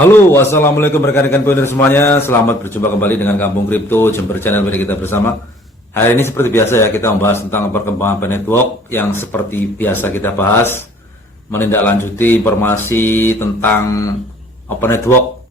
Halo, assalamualaikum rekan-rekan pioner semuanya. Selamat berjumpa kembali dengan Kampung Kripto Jember Channel milik kita bersama. Hari ini seperti biasa ya, kita membahas tentang perkembangan P-Network yang seperti biasa kita bahas, menindaklanjuti informasi tentang Open Network.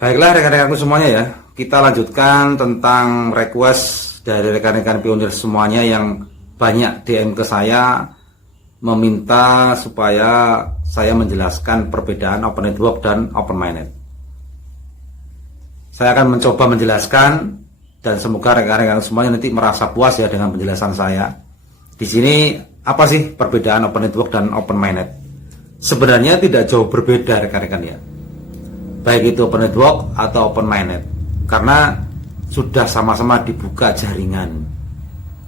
Baiklah rekan-rekanku semuanya ya, kita lanjutkan tentang request dari rekan-rekan pionir semuanya yang banyak DM ke saya meminta supaya saya menjelaskan perbedaan Open Network dan Open Mainnet. Saya akan mencoba menjelaskan dan semoga rekan-rekan semuanya nanti merasa puas ya dengan penjelasan saya. Di sini apa sih perbedaan Open Network dan Open Mainnet? Sebenarnya tidak jauh berbeda rekan-rekan ya. Baik itu Open Network atau Open Mainnet, karena sudah sama-sama dibuka jaringan.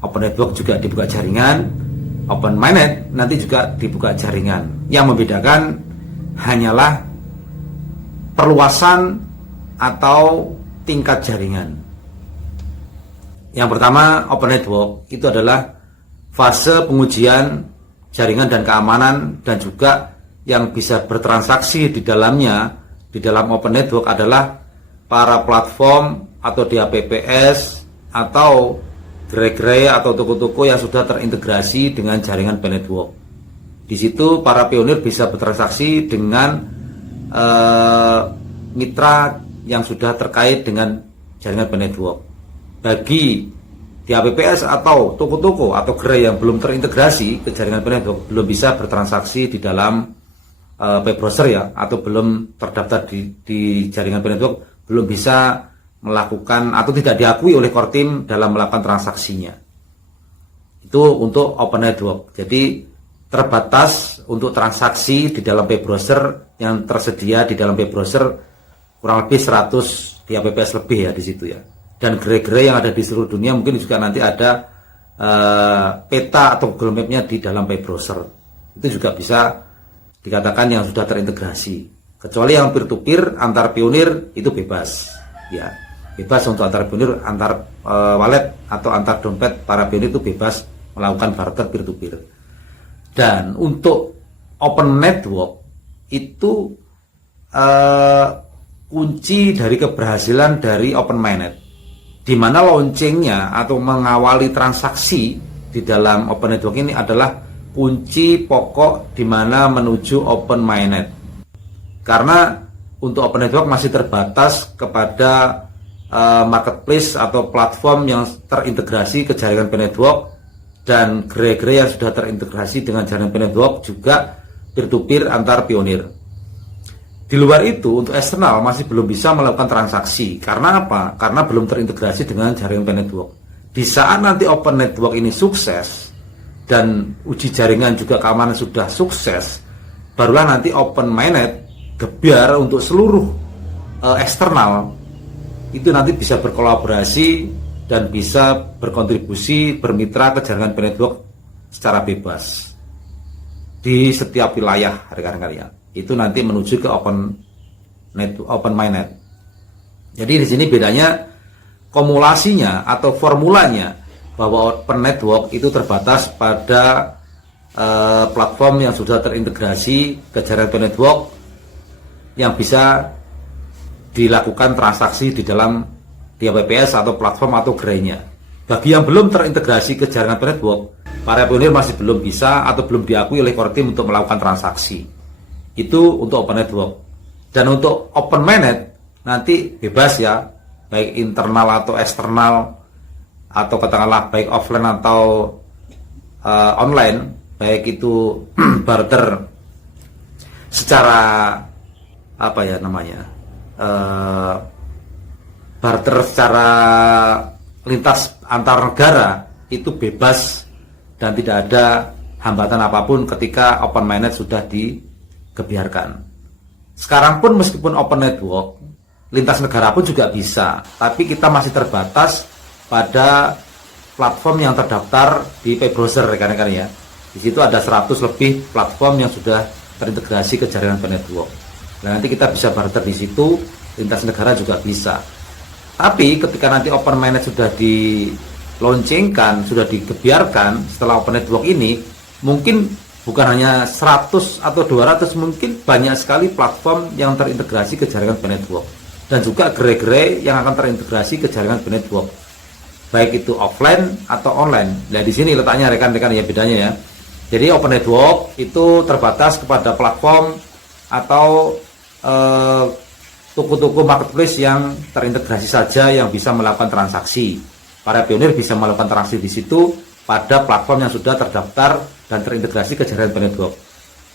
Open Network juga dibuka jaringan, Open Mainnet nanti juga dibuka jaringan. Yang membedakan hanyalah perluasan atau tingkat jaringan. Yang pertama, Open Network itu adalah fase pengujian jaringan dan keamanan, dan juga yang bisa bertransaksi di dalamnya, di dalam Open Network adalah para platform atau DAPPS atau gerai-gerai atau toko-toko yang sudah terintegrasi dengan jaringan P-Network. Di situ para pionir bisa bertransaksi dengan mitra yang sudah terkait dengan jaringan P-Network. Bagi DAPPS atau toko-toko atau gerai yang belum terintegrasi ke jaringan P-Network, belum bisa bertransaksi di dalam P-Browser ya, atau belum terdaftar di jaringan P-Network, belum bisa melakukan atau tidak diakui oleh core team dalam melakukan transaksinya. Itu untuk Open Network. Jadi terbatas untuk transaksi di dalam P-Browser yang tersedia di dalam P-Browser kurang lebih 100 DAPPS lebih ya di situ ya. Dan gerai-gerai yang ada di seluruh dunia mungkin juga nanti ada peta atau Google Map-nya di dalam P-Browser. Itu juga bisa dikatakan yang sudah terintegrasi. Kecuali yang peer-to-peer antar pionir itu bebas ya. Bebas untuk antar pionir, antar wallet atau antar dompet para pionir itu bebas melakukan barter peer-to-peer. Dan untuk Open Network itu kunci dari keberhasilan dari Open Mainnet, di mana launchingnya atau mengawali transaksi di dalam Open Network ini adalah kunci pokok di mana menuju Open Mainnet. Karena untuk Open Network masih terbatas kepada marketplace atau platform yang terintegrasi ke jaringan P-Network, dan gerai-gerai yang sudah terintegrasi dengan jaringan P-Network juga peer-to-peer antar pionir. Di luar itu untuk eksternal masih belum bisa melakukan transaksi. Karena apa? Karena belum terintegrasi dengan jaringan P-Network. Di saat nanti Open Network ini sukses dan uji jaringan juga keamanan sudah sukses, barulah nanti Open Mainnet gebyar untuk seluruh eksternal itu nanti bisa berkolaborasi dan bisa berkontribusi bermitra ke jaringan P-Network secara bebas di setiap wilayah rekan-rekan ya. Itu nanti menuju ke Open Mainnet. Jadi di sini bedanya kumulasinya atau formulanya, bahwa Open Network itu terbatas pada platform yang sudah terintegrasi ke jaringan P-Network yang bisa dilakukan transaksi di dalam DAPPS atau platform atau gerainya. Bagi yang belum terintegrasi ke jaringan P-Network, para pionir masih belum bisa atau belum diakui oleh core team untuk melakukan transaksi. Itu untuk Open Network. Dan untuk Open Mainnet nanti bebas ya, baik internal atau eksternal, atau katakanlah baik offline atau online, baik itu barter secara apa ya namanya, barter secara lintas antar negara, itu bebas dan tidak ada hambatan apapun ketika Open Mainnet sudah digebiarkan. Sekarang pun meskipun Open Network lintas negara pun juga bisa, tapi kita masih terbatas pada platform yang terdaftar di P-Browser rekan-rekan ya. Di situ ada 100 lebih platform yang sudah terintegrasi ke jaringan P-Network. Nah, nanti kita bisa barter di situ, lintas negara juga bisa. Tapi ketika nanti Open Mainnet sudah di launchingkan, sudah digebiarkan setelah Open Network ini, mungkin bukan hanya 100 atau 200, mungkin banyak sekali platform yang terintegrasi ke jaringan B-Network, dan juga gerai-gerai yang akan terintegrasi ke jaringan B-Network, baik itu offline atau online. Nah, di sini letaknya rekan-rekan ya, bedanya ya. Jadi Open Network itu terbatas kepada platform atau toko-toko marketplace yang terintegrasi saja yang bisa melakukan transaksi. Para pionir bisa melakukan transaksi di situ pada platform yang sudah terdaftar dan terintegrasi ke jaringan B-Network.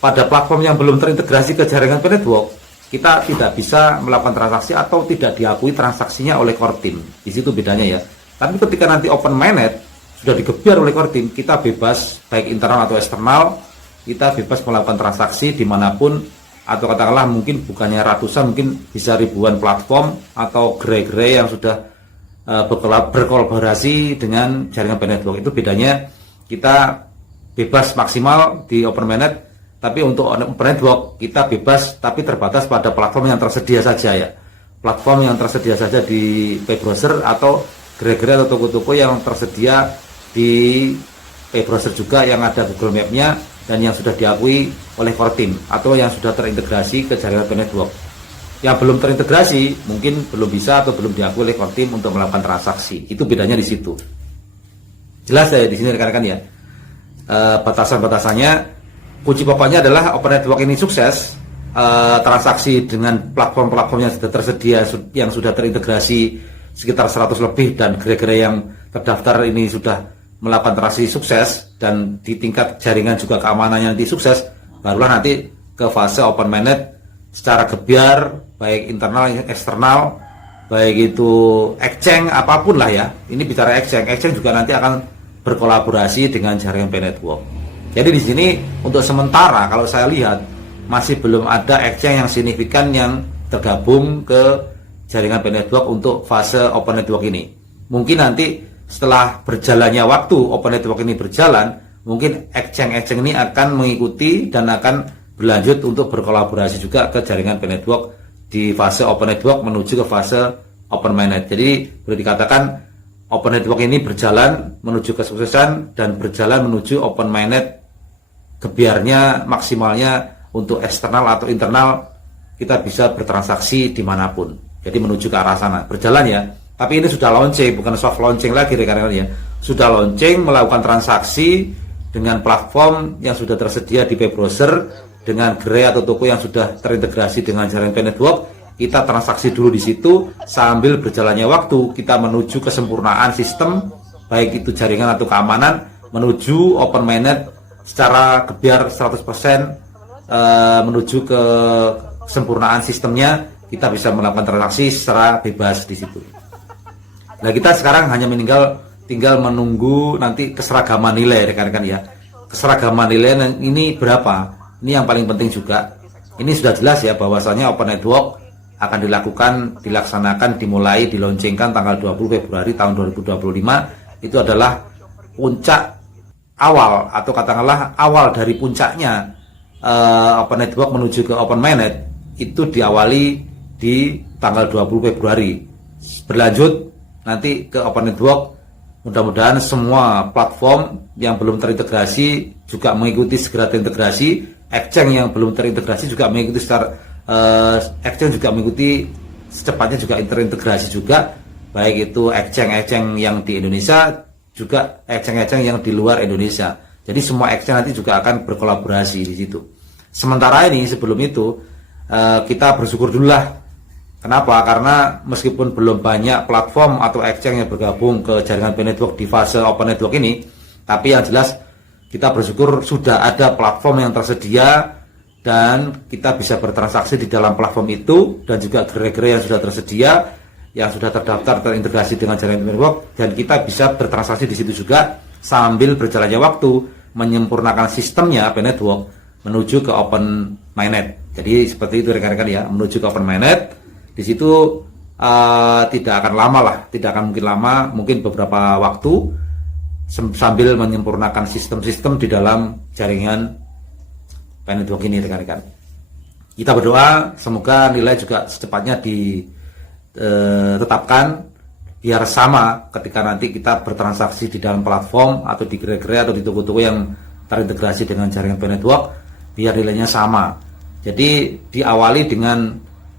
Pada platform yang belum terintegrasi ke jaringan B-Network, kita tidak bisa melakukan transaksi atau tidak diakui transaksinya oleh core team. Di situ bedanya ya. Tapi ketika nanti Open Mainnet sudah digebiar oleh core team, kita bebas, baik internal atau eksternal, kita bebas melakukan transaksi dimanapun, atau katakanlah mungkin bukannya ratusan, mungkin bisa ribuan platform atau gerai-gerai yang sudah berkolaborasi dengan jaringan B-Network. Itu bedanya, kita bebas maksimal di Open Mainnet, tapi untuk Open Network kita bebas tapi terbatas pada platform yang tersedia saja ya. Platform yang tersedia saja di web browser atau gerai-gerai atau toko-toko yang tersedia di web browser juga yang ada Google Map-nya dan yang sudah diakui oleh core team atau yang sudah terintegrasi ke jaringan B-Network. Yang belum terintegrasi mungkin belum bisa atau belum diakui oleh core team untuk melakukan transaksi. Itu bedanya di situ. Jelas ya di sini rekan-rekan ya. Batasan-batasannya, kunci pokoknya adalah Open Network ini sukses. Transaksi dengan platform-platform yang sudah tersedia, yang sudah terintegrasi sekitar 100 lebih, dan gerai-gerai yang terdaftar ini sudah melakukan transaksi sukses, dan di tingkat jaringan juga keamanannya nanti sukses, barulah nanti ke fase Open Mainnet secara gebiar, baik internal eksternal, baik itu exchange apapun lah ya. Ini bicara exchange juga nanti akan berkolaborasi dengan jaringan B-Network. Jadi di sini untuk sementara kalau saya lihat masih belum ada exchange yang signifikan yang tergabung ke jaringan B-Network untuk fase Open Network ini. Mungkin nanti setelah berjalannya waktu Open Network ini berjalan, mungkin exchange ini akan mengikuti dan akan berlanjut untuk berkolaborasi juga ke jaringan B-Network di fase Open Network menuju ke fase Open Mainnet. Jadi boleh dikatakan Open Network ini berjalan menuju kesuksesan dan berjalan menuju Open Mainnet gebiarnya maksimalnya untuk eksternal atau internal kita bisa bertransaksi dimanapun. Jadi menuju ke arah sana berjalan ya. Tapi ini sudah launching, bukan soft launching lagi rekan-rekan ya. Sudah launching, melakukan transaksi dengan platform yang sudah tersedia di web browser, dengan gerai atau toko yang sudah terintegrasi dengan jaringan B-Network. Kita transaksi dulu di situ, sambil berjalannya waktu kita menuju kesempurnaan sistem, baik itu jaringan atau keamanan, menuju Open Mainnet secara gebiar 100%, menuju ke kesempurnaan sistemnya. Kita bisa melakukan transaksi secara bebas di situ. Nah, kita sekarang hanya tinggal menunggu nanti keseragaman nilai rekan-rekan ya. Keseragaman nilai ini berapa? Ini yang paling penting juga. Ini sudah jelas ya bahwasanya Open Network akan dilaksanakan, dimulai, diluncurkan tanggal 20 Februari tahun 2025. Itu adalah puncak awal atau katakanlah awal dari puncaknya Open Network menuju ke Open Mainnet. Itu diawali di tanggal 20 Februari. Berlanjut nanti ke Open Network. Mudah-mudahan semua platform yang belum terintegrasi juga mengikuti segera terintegrasi. Exchange yang belum terintegrasi juga mengikuti exchange juga mengikuti secepatnya juga terintegrasi juga, baik itu exchange yang di Indonesia juga exchange yang di luar Indonesia. Jadi semua exchange nanti juga akan berkolaborasi di situ. Sementara ini sebelum itu kita bersyukur dulu lah. Kenapa? Karena meskipun belum banyak platform atau exchange yang bergabung ke jaringan B-Network di fase Open Network ini, tapi yang jelas kita bersyukur sudah ada platform yang tersedia dan kita bisa bertransaksi di dalam platform itu, dan juga gerai-gerai yang sudah tersedia, yang sudah terdaftar terintegrasi dengan jaringan B-Network, dan kita bisa bertransaksi di situ juga sambil berjalannya waktu menyempurnakan sistemnya B-Network menuju ke Open Mainnet. Jadi seperti itu rekan-rekan ya, menuju ke Open Mainnet. Di situ tidak akan lama lah, tidak akan mungkin lama, mungkin beberapa waktu sambil menyempurnakan sistem-sistem di dalam jaringan B-Network ini rekan-rekan. Kita berdoa semoga nilai juga secepatnya ditetapkan biar sama ketika nanti kita bertransaksi di dalam platform atau di gerai-gerai atau di toko-toko yang terintegrasi dengan jaringan Open Network biar nilainya sama. Jadi diawali dengan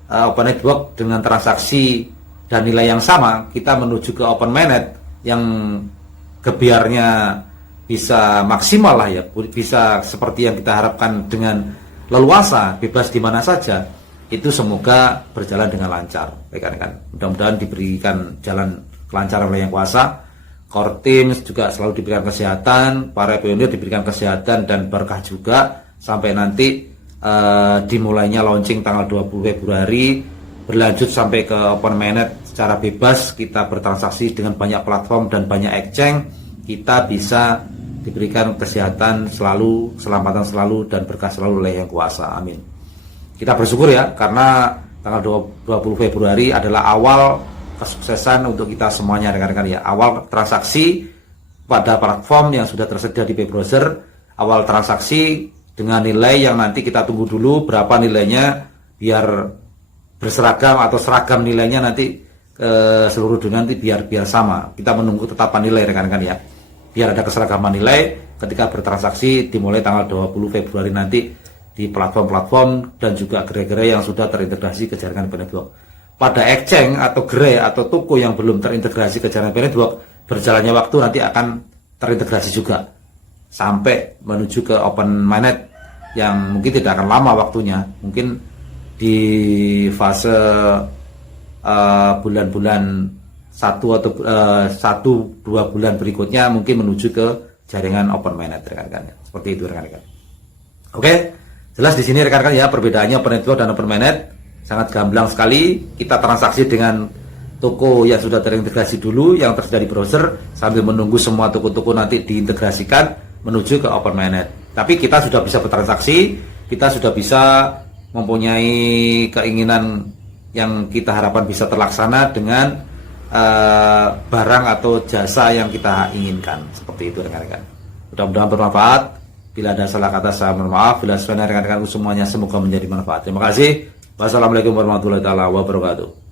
Open Network dengan transaksi dan nilai yang sama, kita menuju ke Open Mainnet yang gebiarnya bisa maksimal lah ya, bisa seperti yang kita harapkan dengan leluasa, bebas di mana saja. Itu semoga berjalan dengan lancar, rekan-rekan. Mudah-mudahan diberikan jalan kelancaran oleh Yang Kuasa. Core Teams juga selalu diberikan kesehatan, para pionir diberikan kesehatan dan berkah juga sampai nanti dimulainya launching tanggal 20 Februari, berlanjut sampai ke Open Mainnet secara bebas, kita bertransaksi dengan banyak platform dan banyak exchange, kita bisa diberikan kesehatan selalu, keselamatan selalu, dan berkah selalu oleh Yang Kuasa. Amin. Kita bersyukur ya, karena tanggal 20 Februari adalah awal kesuksesan untuk kita semuanya, rekan-rekan ya. Awal transaksi pada platform yang sudah tersedia di web browser, awal transaksi dengan nilai yang nanti kita tunggu dulu berapa nilainya, biar berseragam atau seragam nilainya nanti ke seluruh dunia, nanti biar sama. Kita menunggu tetapan nilai, rekan-rekan ya. Biar ada keseragaman nilai ketika bertransaksi dimulai tanggal 20 Februari nanti di platform-platform dan juga gerai-gerai yang sudah terintegrasi ke jaringan Open Network. Pada exchange atau gerai atau toko yang belum terintegrasi ke jaringan Open Network, berjalannya waktu nanti akan terintegrasi juga sampai menuju ke Open Mainnet yang mungkin tidak akan lama waktunya, mungkin di fase bulan-bulan 1-2 bulan berikutnya mungkin menuju ke jaringan Open Mainnet, rekan-rekan. Seperti itu, rekan-rekan. Oke, jelas di sini rekan-rekan ya, perbedaannya Open Network dan Open Mainnet sangat gamblang sekali. Kita transaksi dengan toko yang sudah terintegrasi dulu, yang tersedia di browser, sambil menunggu semua toko-toko nanti diintegrasikan menuju ke Open Mainnet. Tapi kita sudah bisa bertransaksi, kita sudah bisa mempunyai keinginan yang kita harapkan bisa terlaksana dengan barang atau jasa yang kita inginkan. Seperti itu, rekan-rekan. Mudah-mudahan bermanfaat. Bila ada salah kata, saya mohon maaf. Bila sebenarnya rekan-rekanku semuanya semoga menjadi manfaat. Terima kasih. Wassalamualaikum warahmatullahi wabarakatuh.